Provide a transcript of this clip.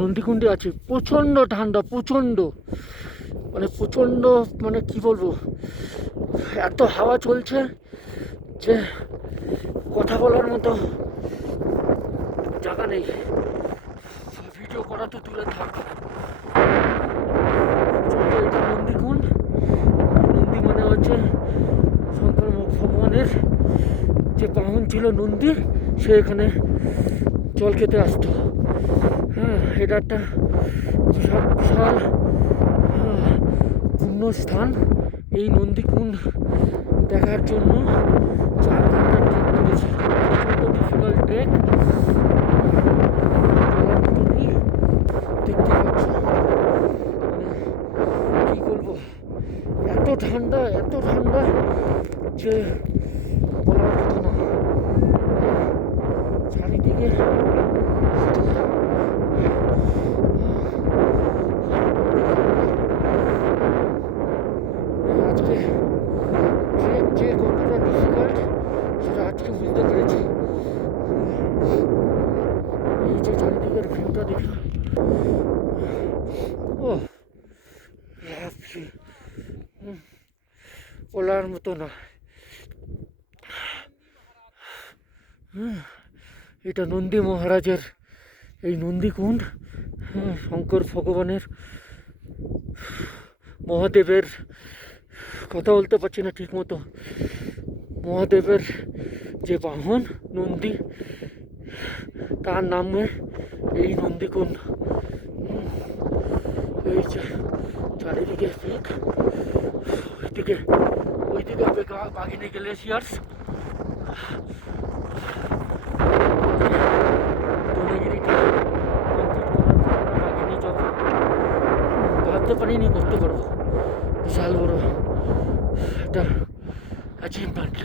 নন্দীকুণ্ডে আছে, প্রচণ্ড ঠান্ডা, প্রচণ্ড মানে কি বলবো, এত হাওয়া চলছে যে কথা বলার মতো জায়গা নেই। ভিডিও করা তো দূরে থাক। এটা নন্দীকুণ্ড। নন্দী মানে হচ্ছে শঙ্কর ভগবানের যে বাহন ছিল নন্দী, সে এখানে জল খেতে আসতো। হ্যাঁ, এটা একটা বিশাল বিশাল পূর্ণ স্থান। এই নন্দীকুণ্ড দেখার জন্য 4 ঘন্টা ট্রেক করেছি, ডিফিকাল্ট ট্রেক। দেখতে পাচ্ছ কি বলবো, এত ঠান্ডা যে বলার কথা না। চারিদিকে আজকে ট্রেক যে কতটা ডিফিকাল্ট সেটা আজকে বুঝতে পেরেছি। এই যে চারিদিকের ভিউটা দেখি, ও বলার মতো না। এটা নন্দী মহারাজের এই নন্দীকুণ্ড, শঙ্কর ভগবানের, মহাদেবের, কথা বলতে পারছি না ঠিক মতো, মহাদেবের যে বাহন নন্দী, তার নামে এই নন্দীকুণ্ড। এই যে চারিদিকে পিক, ওইদিকে বাঘিনী গ্লেসিয়ার্স, ধুলাগিরিটা কমপ্লিট করার পর বাঘিনী যাবো। ভাবতে পারিনি করতে পারবো, বিশাল বড় একটা অ্যাচিভমেন্ট।